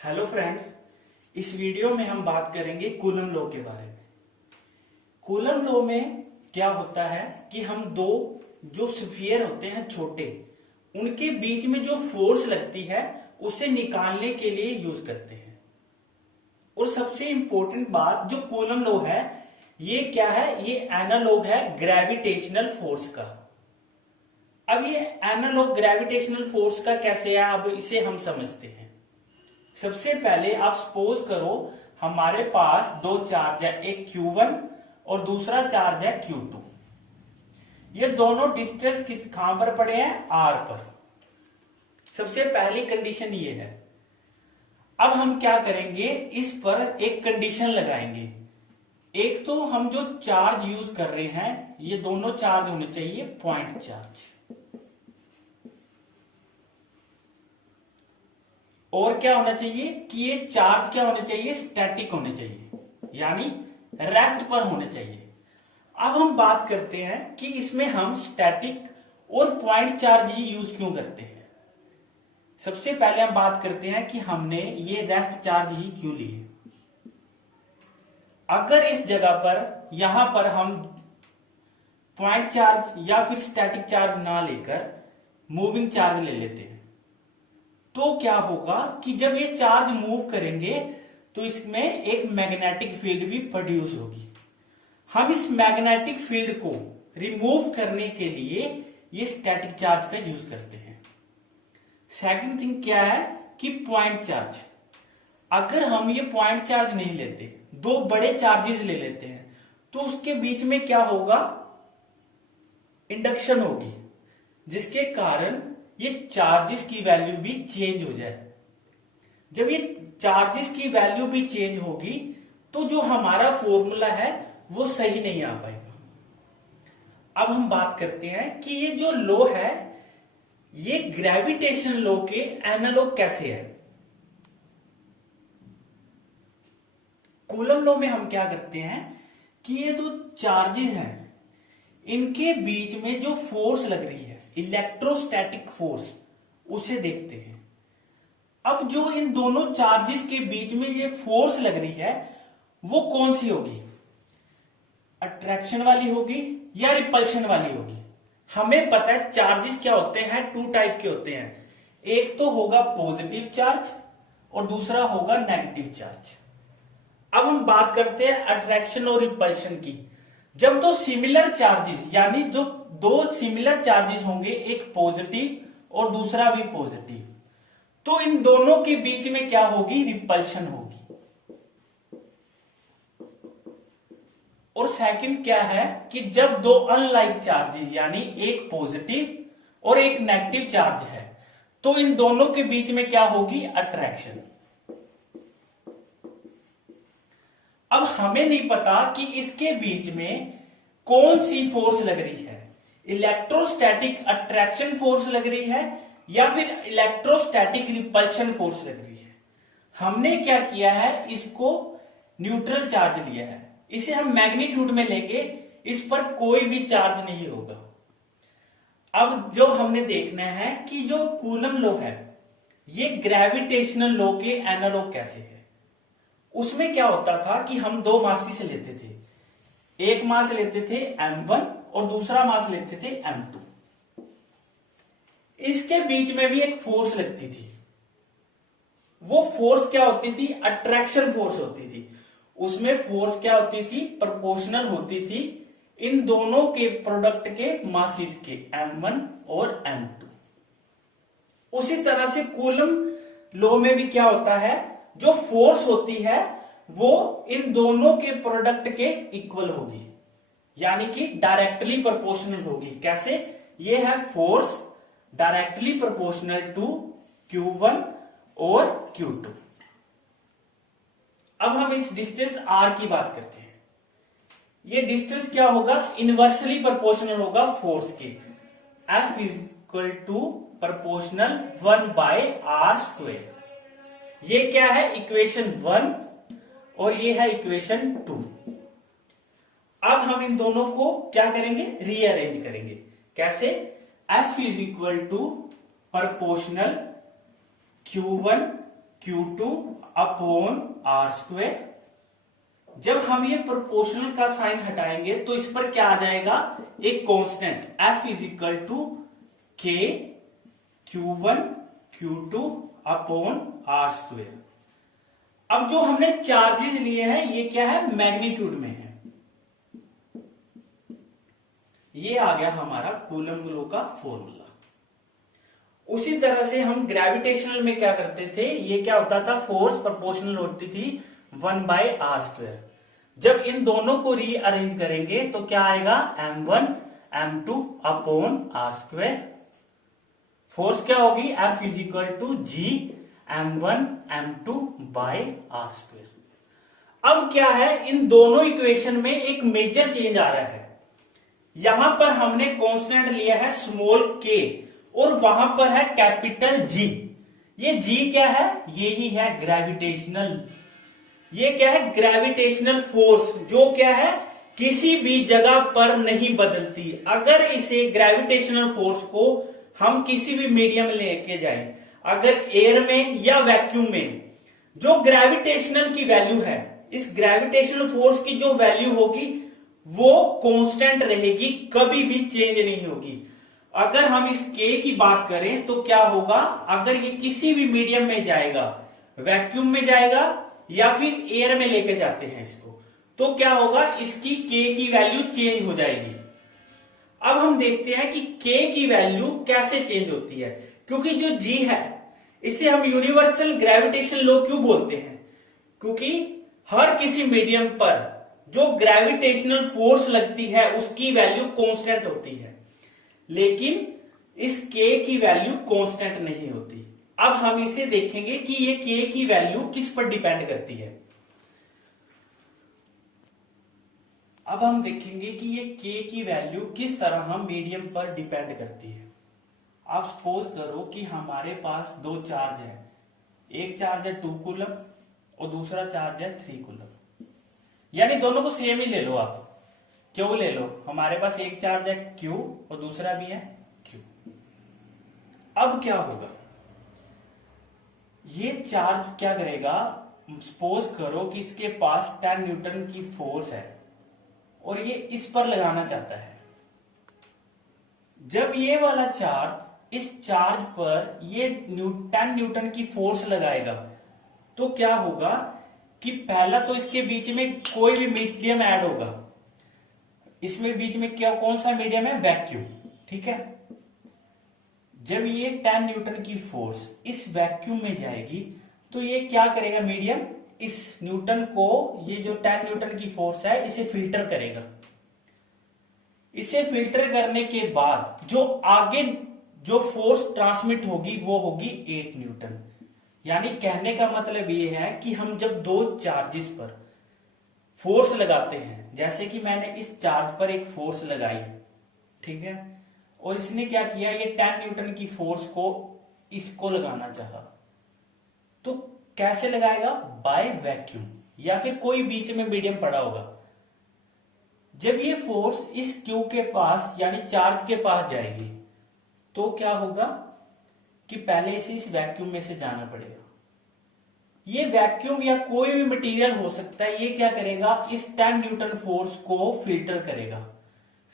Hello friends, इस video में हम बात करेंगे कूलम लॉ के बारे में। कूलम लॉ में क्या होता है कि हम दो जो स्फीयर होते हैं छोटे, उनके बीच में जो फोर्स लगती है उसे निकालने के लिए यूज करते हैं। और सबसे इंपॉर्टेंट बात, जो कूलम लॉ है ये क्या है, ये एनालॉग है ग्रेविटेशनल फोर्स का। अब ये एनालॉग ग्रेविटेशनल फोर्स का कैसे है, अब इसे हम समझते हैं। सबसे पहले आप सपोज करो हमारे पास दो चार्ज है, एक Q1 और दूसरा चार्ज है Q2। ये दोनों डिस्टेंस कहां पर पड़े हैं, R पर। सबसे पहली कंडीशन ये है। अब हम क्या करेंगे, इस पर एक कंडीशन लगाएंगे। एक तो हम जो चार्ज यूज कर रहे हैं, ये दोनों चार्ज होने चाहिए पॉइंट चार्ज। और क्या होना चाहिए कि ये चार्ज क्या होने चाहिए, स्टैटिक होने चाहिए, यानी रेस्ट पर होने चाहिए। अब हम बात करते हैं कि इसमें हम स्टैटिक और पॉइंट चार्ज ही यूज क्यों करते हैं। सबसे पहले हम बात करते हैं कि हमने ये रेस्ट चार्ज ही क्यों लिए। अगर इस जगह पर यहां पर हम पॉइंट चार्ज या फिर स्टैटिक चार्ज ना लेकर मूविंग चार्ज ले लेते हैं, तो क्या होगा कि जब ये चार्ज मूव करेंगे तो इसमें एक मैग्नेटिक फील्ड भी प्रोड्यूस होगी। हम इस मैग्नेटिक फील्ड को रिमूव करने के लिए ये स्टैटिक चार्ज का यूज करते हैं। सेकंड थिंग क्या है कि पॉइंट चार्ज। अगर हम ये पॉइंट चार्ज नहीं लेते, दो बड़े चार्जेस ले लेते हैं, तो उसके बीच में क्या होगा, इंडक्शन होगी, जिसके कारण ये चार्जेस की वैल्यू भी चेंज हो जाए। जब ये चार्जेस की वैल्यू भी चेंज होगी तो जो हमारा फॉर्मूला है वो सही नहीं आ पाएगा। अब हम बात करते हैं कि ये जो लॉ है ये ग्रेविटेशन लॉ के एनालॉग कैसे है। कूलम लॉ में हम क्या करते हैं कि ये जो चार्जेस हैं इनके बीच में जो फोर्स लग रही है, इलेक्ट्रोस्टैटिक फोर्स, उसे देखते हैं। अब जो इन दोनों चार्जेस के बीच में ये फोर्स लग रही है वो कौन सी होगी, अट्रैक्शन वाली होगी या रिपल्शन वाली होगी। हमें पता है चार्जेस क्या होते हैं, टू टाइप के होते हैं। एक तो होगा पॉजिटिव चार्ज और दूसरा होगा नेगेटिव चार्ज। अब हम बात करते हैं अट्रैक्शन और रिपल्शन की। जब दो सिमिलर चार्जेस, यानी जो दो सिमिलर चार्जेस होंगे, एक पॉजिटिव और दूसरा भी पॉजिटिव, तो इन दोनों के बीच में क्या होगी, रिपल्शन होगी। और सेकंड क्या है कि जब दो अनलाइक चार्जेस, यानी एक पॉजिटिव और एक नेगेटिव चार्ज है, तो इन दोनों के बीच में क्या होगी, अट्रैक्शन। अब हमें नहीं पता कि इसके बीच में कौन सी फोर्स लग रही है, इलेक्ट्रोस्टैटिक अट्रैक्शन फोर्स लग रही है या फिर इलेक्ट्रोस्टैटिक रिपल्शन फोर्स लग रही है। हमने क्या किया है, इसको न्यूट्रल चार्ज लिया है, इसे हम मैग्नीट्यूड में लेंगे, इस पर कोई भी चार्ज नहीं होगा। अब जो हमने देखना है कि जो कूलम लॉ है ये ग्रेविटेशनल लॉ के एनालॉग कैसे है। उसमें क्या होता था कि हम दो मास से लेते थे, एक मास लेते थे m1 और दूसरा मास लेते थे m2। इसके बीच में भी एक फोर्स लगती थी। वो फोर्स क्या होती थी, अट्रैक्शन फोर्स होती थी। उसमें फोर्स क्या होती थी, प्रोपोर्शनल होती थी इन दोनों के प्रोडक्ट के मासिस के, m1 और m2। उसी तरह से कूलम लॉ में भी क्या होता है, जो फोर्स होती है वो इन दोनों के प्रोडक्ट के इक्वल होगी, यानी कि डायरेक्टली प्रोपोर्शनल होगी। कैसे, ये है force directly proportional to Q1 और Q2। अब हम इस डिस्टेंस R की बात करते हैं। ये डिस्टेंस क्या होगा, इनवर्सली प्रोपोर्शनल होगा फोर्स के। F is equal to proportional 1/r²। ये क्या है, इक्वेशन 1 और ये है इक्वेशन 2। अब हम इन दोनों को क्या करेंगे, रीअरेंज करेंगे। कैसे, F is equal to proportional Q1 Q2 upon R square. जब हम ये प्रोपोर्शनल का साइन हटाएंगे तो इस पर क्या आ जाएगा, एक constant F is equal to K Q1 Q2 upon R square. अब जो हमने चार्जेस लिए हैं ये क्या है, मैग्नीट्यूड में है। ये आ गया हमारा कूलम लॉ का फॉर्मूला। उसी तरह से हम ग्रेविटेशनल में क्या करते थे, ये क्या होता था, फोर्स प्रोपोर्शनल होती थी 1/r²। जब इन दोनों को रीअरेंज करेंगे तो क्या आएगा, m1 m2 upon r²। Force क्या होगी, F is equal to G m1 m2 by r²। अब क्या है, इन दोनों इक्वेशन में एक मेजर चेंज आ रहा है। यहां पर हमने कांस्टेंट लिया है स्मॉल k और वहां पर है कैपिटल G। ये G क्या है, ये ही है ग्रेविटेशनल। ये क्या है, ग्रेविटेशनल फोर्स, जो क्या है किसी भी जगह पर नहीं बदलती। अगर इसे ग्रेविटेशनल फोर्स को हम किसी भी मीडियम में लेके जाएं, अगर एयर में या वैक्यूम में, जो ग्रेविटेशनल की वैल्यू है, इस ग्रेविटेशनल फोर्स की जो वैल्यू होगी वो कांस्टेंट रहेगी, कभी भी चेंज नहीं होगी। अगर हम इस k की बात करें तो क्या होगा, अगर ये किसी भी मीडियम में जाएगा, वैक्यूम में जाएगा या फिर एयर में लेके जाते हैं इसको, तो क्या होगा, इसकी k की वैल्यू चेंज हो जाएगी। अब हम देखते हैं कि k की वैल्यू कैसे चेंज होती है, क्योंकि जो G है इसे हम यूनिवर्सल ग्रेविटेशन लॉ क्यों बोलते हैं, क्योंकि हर किसी मीडियम पर जो ग्रेविटेशनल फोर्स लगती है उसकी वैल्यू कांस्टेंट होती है, लेकिन इस k की वैल्यू कांस्टेंट नहीं होती। अब हम इसे देखेंगे कि ये k की वैल्यू किस पर डिपेंड करती है। अब हम देखेंगे कि ये k की वैल्यू किस तरह हम मीडियम पर डिपेंड करती है। आप सपोज करो कि हमारे पास दो चार्ज है, एक चार्ज है 2 कूलम और दूसरा चार्ज है 3 कूलम, यानी दोनों को सेम ही ले लो, आप क्यू ले लो। हमारे पास एक चार्ज है Q और दूसरा भी है Q। अब क्या होगा, ये चार्ज क्या करेगा, सपोज करो कि इसके पास 10 न्यूटन की फोर्स है और ये इस पर लगाना चाहता है। जब ये वाला चार्ज इस चार्ज पर ये 10 न्यूटन की फोर्स लगाएगा तो क्या होगा कि पहला तो इसके बीच में कोई भी मीडियम ऐड होगा। इसमें बीच में क्या, कौन सा मीडियम है, वैक्यूम, ठीक है। जब ये 10 न्यूटन की फोर्स इस वैक्यूम में जाएगी तो ये क्या करेगा, मीडियम इस न्यूटन को, ये जो 10 न्यूटन की फोर्स है इसे फिल्टर करेगा। इसे फिल्टर करने के बाद जो आगे जो फोर्स ट्रांसमिट होगी वो होगी 8 न्यूटन। यानी कहने का मतलब ये है कि हम जब दो चार्जेस पर फोर्स लगाते हैं, जैसे कि मैंने इस चार्ज पर एक फोर्स लगाई, ठीक है, और इसने क्या किया, ये 10 न्यूटन की फोर्स को इसको लगाना चाहा, तो कैसे लगाएगा, बाय वैक्यूम, या फिर कोई बीच में मीडियम पड़ा होगा। जब ये फोर्स इस क्यू के पास यानी चार्ज के पास जाएगी तो क्या होगा कि पहले इसे इस वैक्यूम में से जाना पड़ेगा। ये वैक्यूम या कोई भी मटेरियल हो सकता है, ये क्या करेगा, इस 10 न्यूटन फोर्स को फिल्टर करेगा।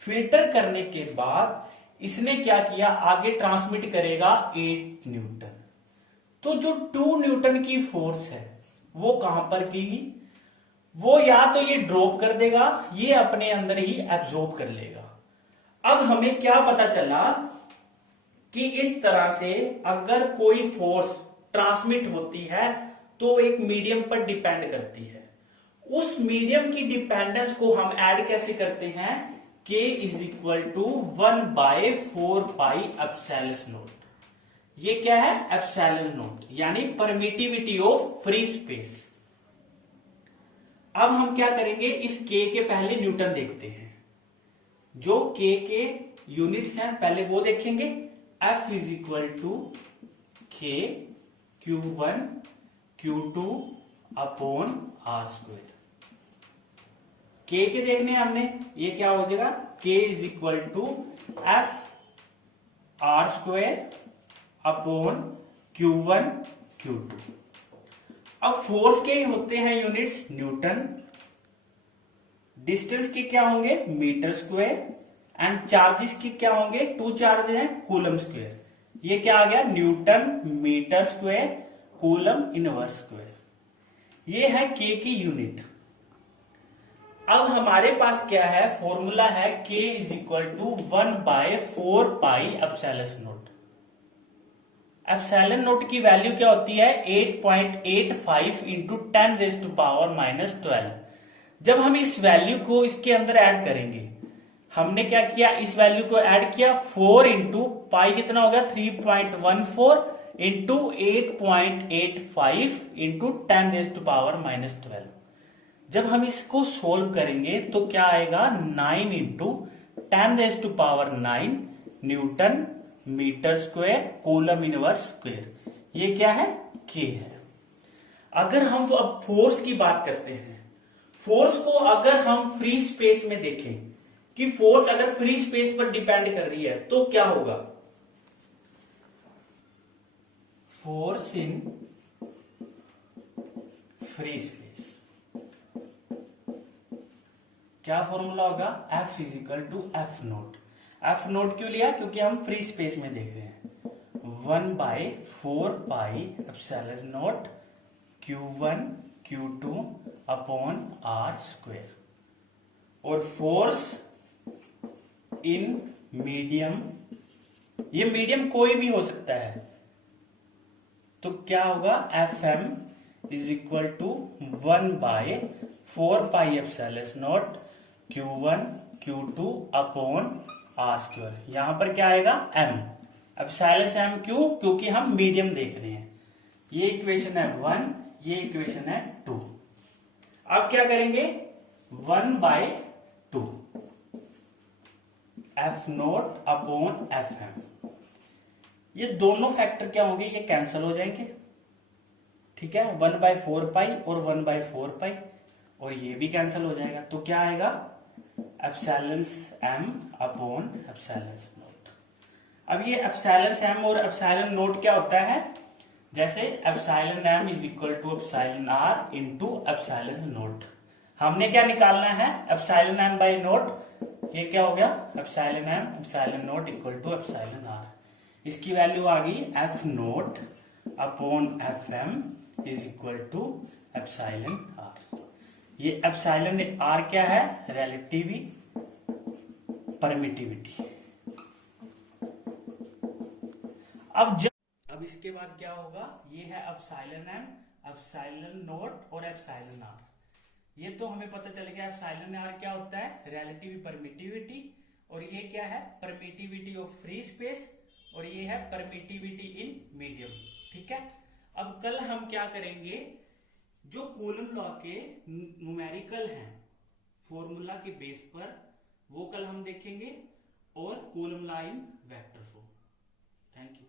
फिल्टर करने के बाद इसने क्या किया, आगे ट्रांसमिट करेगा 8 न्यूटन। तो जो 2 न्यूटन की फोर्स है वो कहां पर गिरी, वो या तो ये ड्रॉप कर देगा, ये अपने अंदर ही एब्जॉर्ब कर लेगा। अब हमें क्या पता चला कि इस तरह से अगर कोई फोर्स ट्रांसमिट होती है तो एक मीडियम पर डिपेंड करती है। उस मीडियम की डिपेंडेंस को हम ऐड कैसे करते हैं, k इज इक्वल टू 1/4πε0। ये क्या है, एप्सिलॉन नॉट, यानी परमिटिविटी ऑफ फ्री स्पेस। अब हम क्या करेंगे, इस k के पहले न्यूटन देखते हैं। जो k के यूनिट्स हैं पहले वो देखेंगे। F is equal to k Q1 Q2 upon R square. k के देखने हमने, ये क्या हो जाएगा, k is equal to F R square upon Q1 Q2। अब फोर्स के होते हैं यूनिट्स न्यूटन, डिस्टेंस के क्या होंगे मीटर स्क्वायर, एंड चार्जेस के क्या होंगे, टू चार्ज हैं कूलम स्क्वायर। ये क्या आ गया newton metre square coulomb inverse square. ये है के की यूनिट। अब हमारे पास क्या है फॉर्मूला है k is equal to 1/4 pi epsilon naught. Epsilon naught की वैल्यू क्या होती है 8.85 इंटू 10⁻⁻12। जब हम इस वैल्यू को इसके अंदर ऐड करेंगे, हमने क्या किया इस वैल्यू को ऐड किया 4 इंटू पाई कितना हो गया 3.14 इंटू 8.85 इंटू 10⁻⁻12। जब हम इसको सोल्व करेंगे तो क्या आएगा 9 into 10⁻⁹ newton metre square coulomb inverse square. ये क्या है के है। अगर हम अब फोर्स की बात करते हैं, फोर्स को अगर हम फ्री स्पेस में देखें कि फोर्स अगर फ्री स्पेस पर डिपेंड कर रही है तो क्या होगा, फोर्स इन फ्री स्पेस क्या फॉर्मूला होगा F is equal to F naught. F naught क्यों लिया क्योंकि हम फ्री स्पेस में देख रहे हैं 1/4 pi epsilon naught Q1 Q2 upon R square. और फोर्स इन मीडियम, ये मीडियम कोई भी हो सकता है, तो क्या होगा FM is equal to 1/4 pi epsilon naught Q1 Q2 upon R square. यहां पर क्या आएगा M, एप्सिलॉन M क्यों क्योंकि हम मीडियम देख रहे हैं। ये इक्वेशन है 1, ये इक्वेशन है 2। अब क्या करेंगे 1/2 एफ नोट अपॉन FM। ये दोनों फैक्टर क्या होंगे ये कैंसिल हो जाएंगे, ठीक है 1/4 पाई और 1/4 पाई, और ये भी कैंसिल हो जाएगा। तो क्या आएगा epsilon M upon epsilon naught. अब ये एप्सिलॉन M और एप्सिलॉन नोट क्या होता है, जैसे epsilon M is equal to epsilon R into epsilon naught. हमने क्या निकालना है एप्सिलॉन M बाई नोट। ये क्या हो गया epsilon M epsilon naught equal to epsilon R। इसकी वैल्यू आ गई F naught upon FM is equal to epsilon R। ये एप्सिलॉन R क्या है परमिटिविटी। अब इसके बाद क्या होगा, ये है एप्सिलॉन M एप्सिलॉन नोट और एप्सिलॉन R। ये तो हमें पता चल गया एप्सिलॉन R क्या होता है रिलेटिव परमिटिविटी, और ये क्या है परमिटिविटी ऑफ फ्री स्पेस, और ये है परमिटिविटी इन मीडियम। ठीक है, अब कल हम क्या करेंगे जो कूलम लॉ के न्यूमेरिकल हैं फॉर्मूला के बेस पर, वो कल हम देखेंगे, और coulomb law in vector form. Thank you.